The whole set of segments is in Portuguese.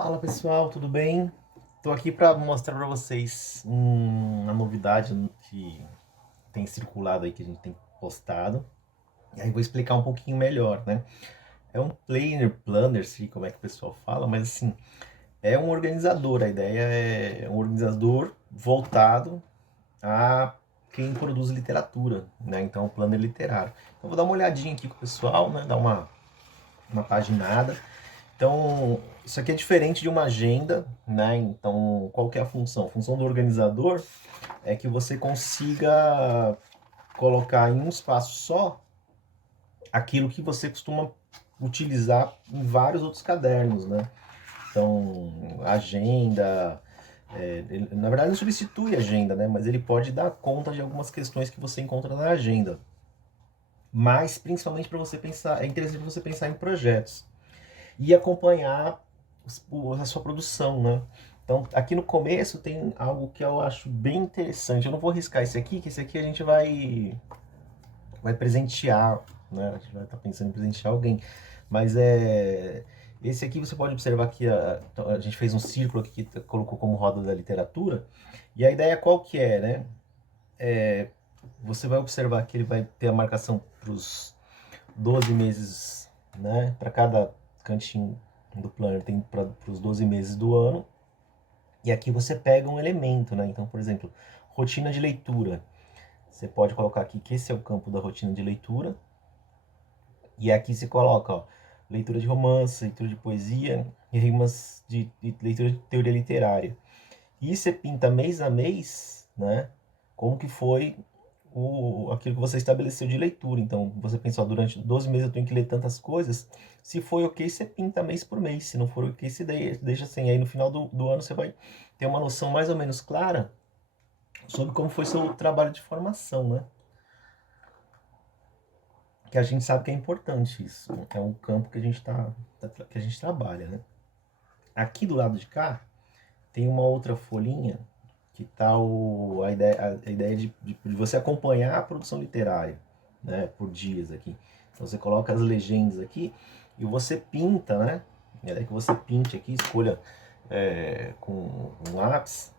Fala pessoal, tudo bem? Estou aqui para mostrar para vocês uma novidade que tem circulado aí, que a gente tem postado. E aí vou explicar um pouquinho melhor, né? É um planner, sei como é que o pessoal fala, mas assim, é um organizador. A ideia é um organizador voltado a quem produz literatura, né? Então, o planner literário. Então, vou dar uma olhadinha aqui com o pessoal, né? Dar uma paginada. Então, isso aqui é diferente de uma agenda, né? Então, qual que é a função? A função do organizador é que você consiga colocar em um espaço só aquilo que você costuma utilizar em vários outros cadernos, né? Então, agenda, na verdade não substitui a agenda, né? Mas ele pode dar conta de algumas questões que você encontra na agenda. Mas, principalmente para você pensar, é interessante você pensar em projetos e acompanhar a sua produção, né? Então, aqui no começo tem algo que eu acho bem interessante. Eu não vou riscar esse aqui, que esse aqui a gente vai presentear, né? A gente vai estar pensando em presentear alguém. Mas esse aqui você pode observar que a gente fez um círculo aqui que colocou como roda da literatura. E a ideia qual que é, né? Você vai observar que ele vai ter a marcação para os 12 meses, né? Para cada cantinho do planner tem para os 12 meses do ano. E aqui você pega um elemento, né? Então, por exemplo, rotina de leitura. Você pode colocar aqui que esse é o campo da rotina de leitura. E aqui você coloca, ó, leitura de romance, leitura de poesia e rimas de leitura de teoria literária. E você pinta mês a mês, né? Como que foi aquilo que você estabeleceu de leitura. Então, você pensa, ó, durante 12 meses eu tenho que ler tantas coisas. Se foi ok, você pinta mês por mês. Se não for ok, você deixa assim. Aí no final do ano você vai ter uma noção mais ou menos clara sobre como foi seu trabalho de formação, né? Que a gente sabe que é importante isso. É um campo que a gente que a gente trabalha, né? Aqui do lado de cá tem uma outra folhinha que tá a ideia de você acompanhar a produção literária, né, por dias aqui. Então você coloca as legendas aqui e você pinta, né? A ideia é que você pinte aqui, escolha com um lápis,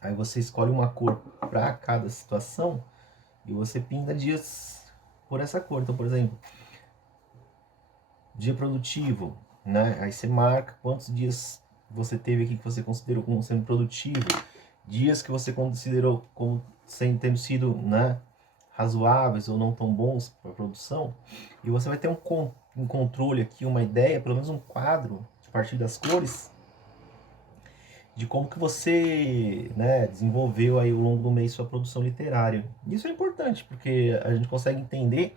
aí você escolhe uma cor para cada situação e você pinta dias por essa cor. Então, por exemplo, dia produtivo, né? Aí você marca quantos dias você teve aqui que você considerou como sendo produtivo, dias que você considerou como tendo sido, né, razoáveis ou não tão bons para a produção, e você vai ter um controle aqui, uma ideia, pelo menos um quadro, a partir das cores, de como que você, né, desenvolveu aí ao longo do mês sua produção literária. Isso é importante, porque a gente consegue entender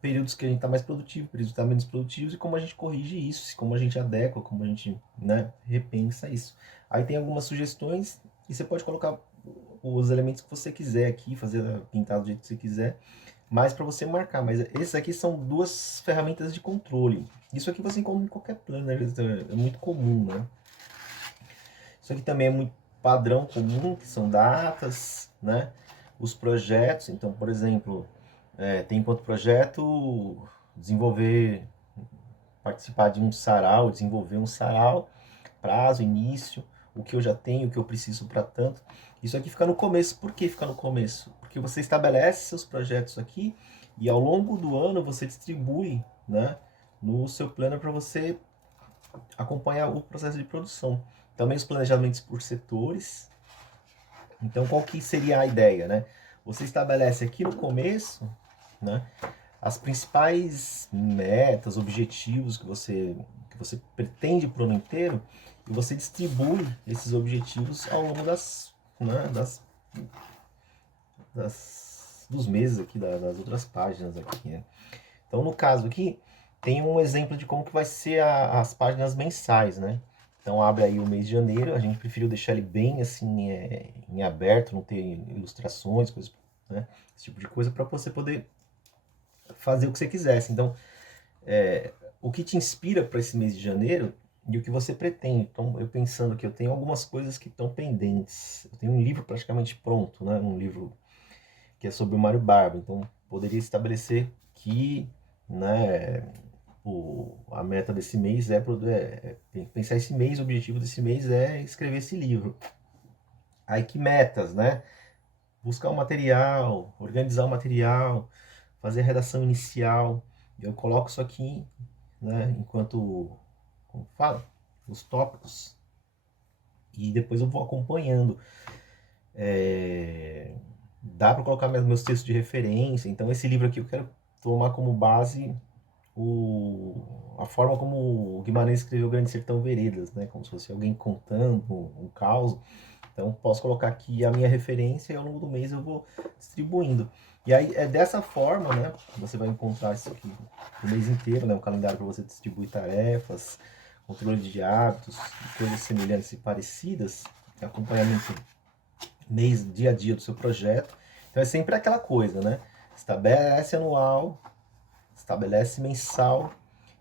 períodos que a gente está mais produtivo, períodos que está menos produtivos, e como a gente corrige isso, como a gente adequa, como a gente, né, repensa isso. Aí tem algumas sugestões e você pode colocar os elementos que você quiser aqui, fazer pintar do jeito que você quiser, mas para você marcar. Mas esses aqui são duas ferramentas de controle. Isso aqui você encontra em qualquer planner, é muito comum, né? Isso aqui também é muito padrão comum, que são datas, né? Os projetos, então, por exemplo, tem enquanto projeto desenvolver, participar de um sarau, desenvolver um sarau, prazo, início, o que eu já tenho, o que eu preciso para tanto. Isso aqui fica no começo. Por que fica no começo? Porque você estabelece seus projetos aqui e ao longo do ano você distribui, né, no seu planner para você acompanhar o processo de produção. Também os planejamentos por setores. Então, qual que seria a ideia, né? Você estabelece aqui no começo, né, as principais metas, objetivos que você pretende para o ano inteiro, e você distribui esses objetivos ao longo né, dos meses aqui, das outras páginas aqui, né? Então, no caso aqui, tem um exemplo de como que vai ser as páginas mensais, né? Então, abre aí o mês de janeiro, a gente preferiu deixar ele bem assim, em aberto, não ter ilustrações, coisas, né? Esse tipo de coisa, para você poder fazer o que você quisesse. Então, o que te inspira para esse mês de janeiro e o que você pretende. Então, eu pensando que eu tenho algumas coisas que estão pendentes. Eu tenho um livro praticamente pronto, né? Um livro que é sobre o Mário Barba. Então, poderia estabelecer que, né, a meta desse mês pensar esse mês, o objetivo desse mês é escrever esse livro. Aí que metas, né? Buscar o material, organizar o material, fazer a redação inicial. Eu coloco isso aqui, né, enquanto, como fala, os tópicos, e depois eu vou acompanhando. Dá para colocar meus textos de referência. Então esse livro aqui eu quero tomar como base a forma como o Guimarães escreveu Grande Sertão Veredas, né? Como se fosse alguém contando um caos. Então posso colocar aqui a minha referência e ao longo do mês eu vou distribuindo. E aí é dessa forma, né? Você vai encontrar isso aqui o mês inteiro, né? Um calendário para você distribuir tarefas, controle de hábitos, coisas semelhantes e parecidas, acompanhamento mês, dia a dia do seu projeto. Então é sempre aquela coisa, né? Estabelece anual, estabelece mensal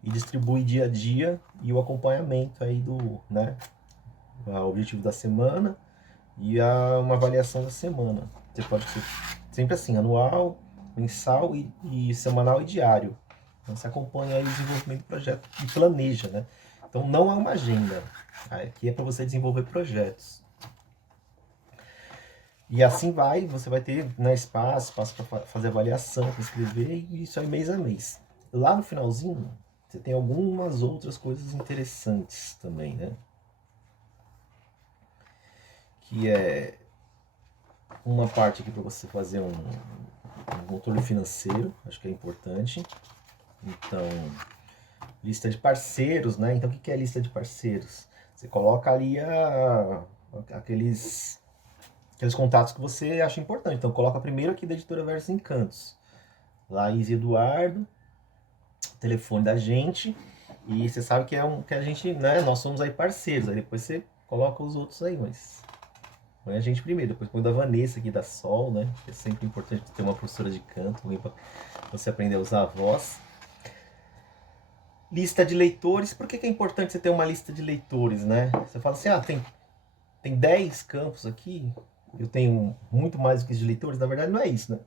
e distribui dia a dia e o acompanhamento aí do, né? O objetivo da semana e uma avaliação da semana. Você pode ser sempre assim, anual, mensal e semanal e diário. Então você acompanha aí o desenvolvimento do projeto e planeja, né? Então não é uma agenda. Aqui é para você desenvolver projetos. E assim você vai ter, né, espaço para fazer avaliação, para escrever, e isso aí mês a mês. Lá no finalzinho, você tem algumas outras coisas interessantes também, né? Que é uma parte aqui para você fazer um controle financeiro, acho que é importante. Então, lista de parceiros, né? Então, o que é lista de parceiros? Você coloca ali aqueles contatos que você acha importante. Então, coloca primeiro aqui da Editora Versos Encantos. Laís e Eduardo, telefone da gente, e você sabe que que a gente, né? Nós somos aí parceiros. Aí depois você coloca os outros aí, mas põe a gente primeiro. Depois põe da Vanessa aqui da Sol, né? É sempre importante ter uma professora de canto, alguém para você aprender a usar a voz. Lista de leitores. Por que é importante você ter uma lista de leitores, né? Você fala assim, tem 10 campos aqui, eu tenho muito mais do que de leitores. Na verdade não é isso, né?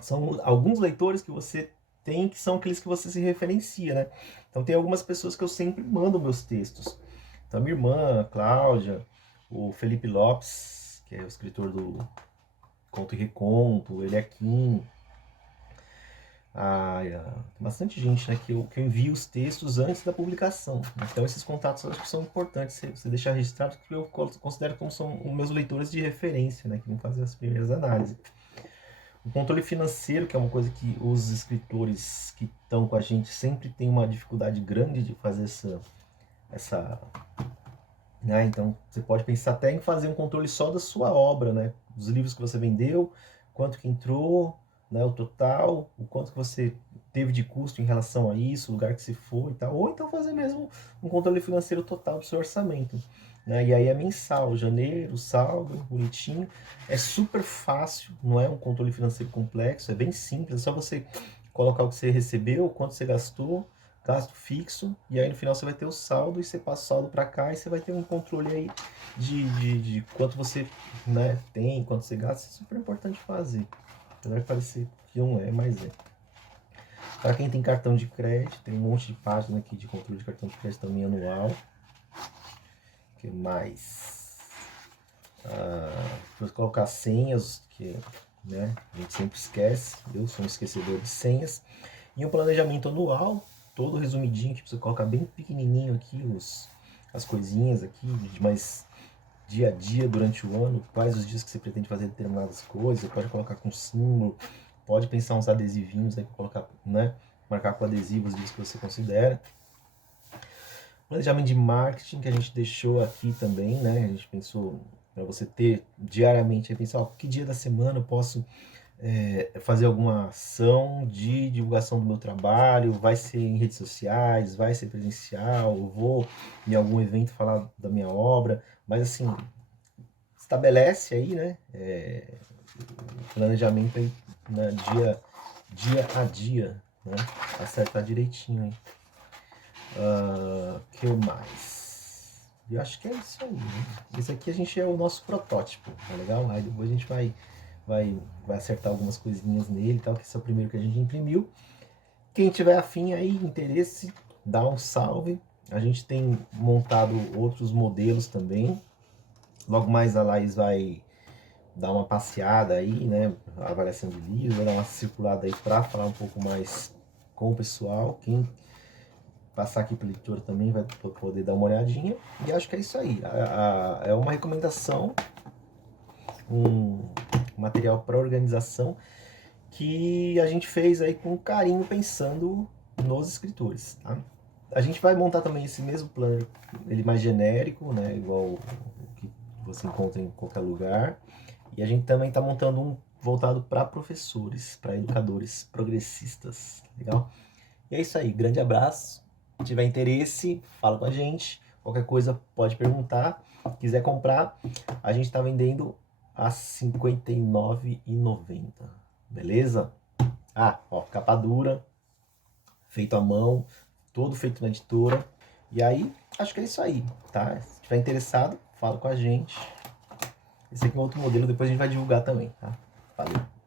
São alguns leitores que você tem, que são aqueles que você se referencia, né? Então tem algumas pessoas que eu sempre mando meus textos. Então a minha irmã, a Cláudia, o Felipe Lopes, que é o escritor do Conto e Reconto, ele é Kim. Tem bastante gente, né, que eu envio os textos antes da publicação. Então esses contatos eu acho que são importantes você deixar registrado, porque eu considero como são os meus leitores de referência, né, que vão fazer as primeiras análises. O controle financeiro, que é uma coisa que os escritores que estão com a gente sempre têm uma dificuldade grande de fazer essa né? Então você pode pensar até em fazer um controle só da sua obra, né? Dos livros que você vendeu, quanto que entrou, né? O total, o quanto que você teve de custo em relação a isso, o lugar que você foi e tal. Ou então fazer mesmo um controle financeiro total do seu orçamento. Né? E aí é mensal, janeiro, saldo, bonitinho. É super fácil, não é um controle financeiro complexo, é bem simples, é só você colocar o que você recebeu, quanto você gastou, gasto fixo, e aí no final você vai ter o saldo, e você passa o saldo para cá, e você vai ter um controle aí de quanto você, né, tem, quanto você gasta. Isso é super importante fazer. Vai parecer que não é, mas é. Para quem tem cartão de crédito, tem um monte de página aqui de controle de cartão de crédito também anual. O que mais? Depois colocar senhas, que, né, a gente sempre esquece. Eu sou um esquecedor de senhas. E um planejamento anual, todo resumidinho, que você colocar bem pequenininho aqui as coisinhas aqui, mas dia a dia durante o ano, quais os dias que você pretende fazer determinadas coisas. Você pode colocar com símbolo, pode pensar uns adesivinhos aí para colocar, né, marcar com adesivos os dias que você considera. Planejamento de marketing que a gente deixou aqui também, né? A gente pensou para você ter diariamente, aí pensar, que dia da semana eu posso fazer alguma ação de divulgação do meu trabalho, vai ser em redes sociais, vai ser presencial, eu vou em algum evento falar da minha obra, mas assim, estabelece aí, né, o planejamento aí, né, dia a dia, né, acertar direitinho aí. Que mais? Eu acho que é isso aí, né? Esse aqui a gente é o nosso protótipo, tá legal? Aí depois a gente vai acertar algumas coisinhas nele e tal, que esse é o primeiro que a gente imprimiu. quem tiver afim aí, interesse, dá um salve. A gente tem montado outros modelos também. Logo mais a Laís vai dar uma passeada aí, né? Avaliação de livros, vai dar uma circulada aí para falar um pouco mais com o pessoal. Quem passar aqui pela editora também vai poder dar uma olhadinha. E acho que é isso aí. É uma recomendação, um material para organização que a gente fez aí com carinho, pensando nos escritores, tá? A gente vai montar também esse mesmo plano, ele mais genérico, né? Igual o que você encontra em qualquer lugar. E a gente também está montando um voltado para professores, para educadores progressistas, legal? E é isso aí, grande abraço. Se tiver interesse, fala com a gente. Qualquer coisa pode perguntar. Quiser comprar, a gente está vendendo a R$ 59,90. Beleza? Ah, ó, capa dura, feito à mão, todo feito na editora. E aí, acho que é isso aí, tá? Se tiver interessado, fala com a gente. Esse aqui é um outro modelo, depois a gente vai divulgar também, tá? Valeu!